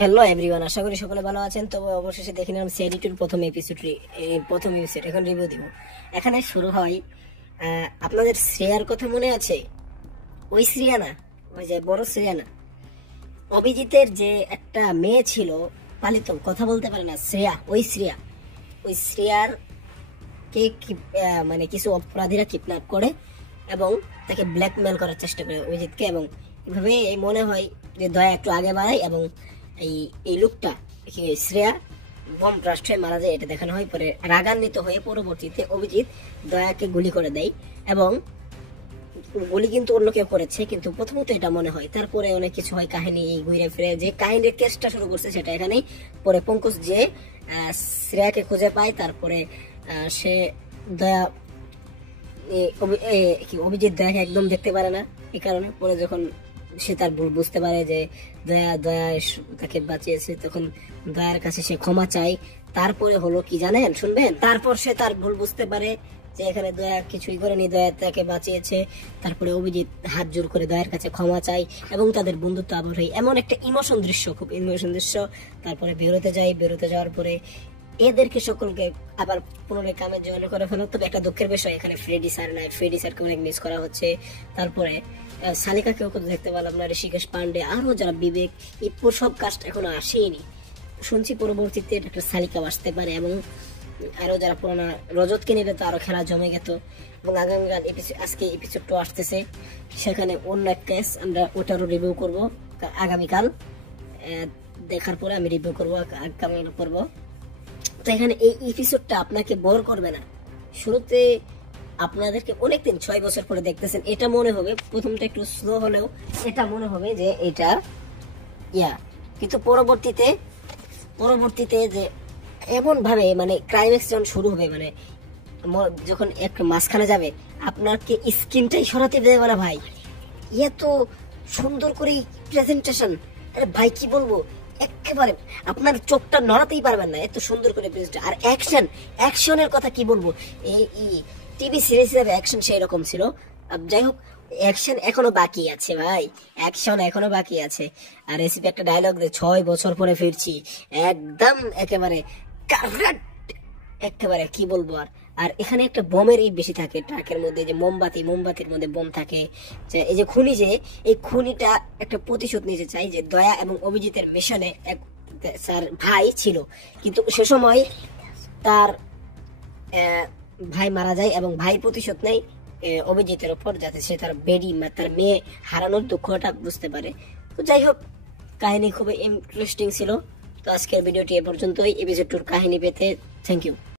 Hello everyone, আশা করি সকলে ভালো আছেন। তবে অবশেষে দেখে নিলাম সিআইডি টুর প্রথম এপিসোড এখন রিভিউ দিব। এখানে শুরু হয়, আপনাদের শ্রেয়ার কথা মনে আছে? ওই শ্রেয়া না, ওই যে বড় শ্রেয়া না, অভিজিতের যে একটা মেয়ে ছিল পালিত, কথা বলতে পারে না, শ্রেয়া। ওই শ্রেয়ার কে মানে কিছু অপরাধীরা কিডন্যাপ করে এবং তাকে ব্ল্যাকমেল করার চেষ্টা করে অভিজিৎকে, এবং এভাবে মনে হয় যে দয়া একটু আগে বাড়ায় এবং এই লোকটা শ্রেয়া বম ব্লাস্ট হয়ে মারা যায়। এটা দেখানো হয়। পরে রাগান্বিত হয়ে পরবর্তীতে অভিজিৎ দয়াকে গুলি করে দেয়, এবং গুলি কিন্তু অন্য কেউ করেছে, কিন্তু প্রথমত এটা মনে হয়। তারপরে অনেক কিছু হয়, কাহিনী ঘুরে ফিরে যে কাহিনীর কেসটা শুরু করছে সেটা এখানেই। পরে পঙ্কজ যে শ্রেয়াকে খুঁজে পায়, তারপরে সে দয়া অভিজিৎ দয়াকে একদম দেখতে পারে না, এই কারণে পরে যখন সে তার ভুল বুঝতে পারে যে দয়া তাকে বাঁচিয়েছে, তখন দয়ার কাছে সে ক্ষমা চায়। তারপরে হলো কি জানেন, শুনবেন? তারপর সে তার ভুল বুঝতে পারে যে এখানে দয়া কিছুই করেনি, দয়া তাকে বাঁচিয়েছে। তারপরে অভিজিৎ হাত জোর করে দয়ার কাছে ক্ষমা চায় এবং তাদের বন্ধুত্ব আবার হয়। এমন একটা ইমোশন দৃশ্য, খুব ইমোশন দৃশ্য। তারপরে বেরোতে যাওয়ার পরে এদেরকে সকলকে আবার পুনরায় কামে জয়েন করে ফেলো। তবে একটা দুঃখের বিষয়, এখানে ফ্রেডি স্যার নাই, ফ্রেডি স্যারকে অনেক মিস করা হচ্ছে। তারপরে সালিকাকেও দেখতে পেলাম না, ঋষিকেশ পান্ডে, আরো যারা বিবেক, এই সব কাজটা এখনো আসেনি। শুনছি পরবর্তীতে একটা সালিকা আসতে পারে, এবং আরো যারা পুরোনো রজতকে নিলে তো আরো খেলা জমে গেত। এবং আগামীকাল আজকে এপিসোড 2 আসতেছে, সেখানে অন্য এক কেস, আমরা ওটারও রিভিউ করব আগামীকাল। দেখার পরে আমি রিভিউ করবো, আগামীকাল করবো। তো এখানে এই এপিসোডটা আপনাকে বোর করবে না। শুরুতে আপনাদেরকে অনেকদিন 6 বছর পরে দেখতেছেন, এটা মনে হবে প্রথমটা একটু স্লো হলেও এটা মনে হবে যে এটা কিন্তু পরবর্তীতে যে এমন ভাবে মানে ক্লাইম্যাক্স যখন শুরু হবে, মানে যখন এক মাঝখানে যাবে, আপনাকে স্ক্রিনটাই সরাতে দেবে না ভাই। এত সুন্দর করে প্রেজেন্টেশন, আরে ভাই কি বলবো, একেবারে আপনার চোখটা নড়াতেই পারবেন না, এত সুন্দর করে প্রেজেন্ট। আর অ্যাকশনের কথা কি বলবো, এই টিভি সিরিজ হিসেবে অ্যাকশন সেই রকম ছিল। যাই হোক, অ্যাকশন এখনো বাকি আছে ভাই, অ্যাকশন এখনো বাকি আছে। আর রেসিপি একটা ডায়লগ দে, 6 বছর পরে ফিরছি, একদম একেবারে কারেক্ট, একেবারে কি বলবো। আর এখানে একটা বোমের বেশি থাকে ট্রাকের মধ্যে, যে মোমবাতির মধ্যে বোম থাকে। এই যে খুনি, যে এই খুনিটা একটা প্রতিশোধ নিতে চাই, যে দয়া এবং অভিজিতের মিশনে এক স্যার ভাই ছিল, কিন্তু সে সময় তার ভাই মারা যায় এবং ভাই প্রতিশোধ নেয় অভিজিতের ওপর, যাতে সে তার তার মেয়ে হারানোর দুঃখটা বুঝতে পারে। তো যাই হোক, কাহিনী খুবই ইন্টারেস্টিং ছিল। তো আজকের ভিডিওটি এ পর্যন্তই। এপিসোড 2 কাহিনী পেতে থ্যাংক ইউ।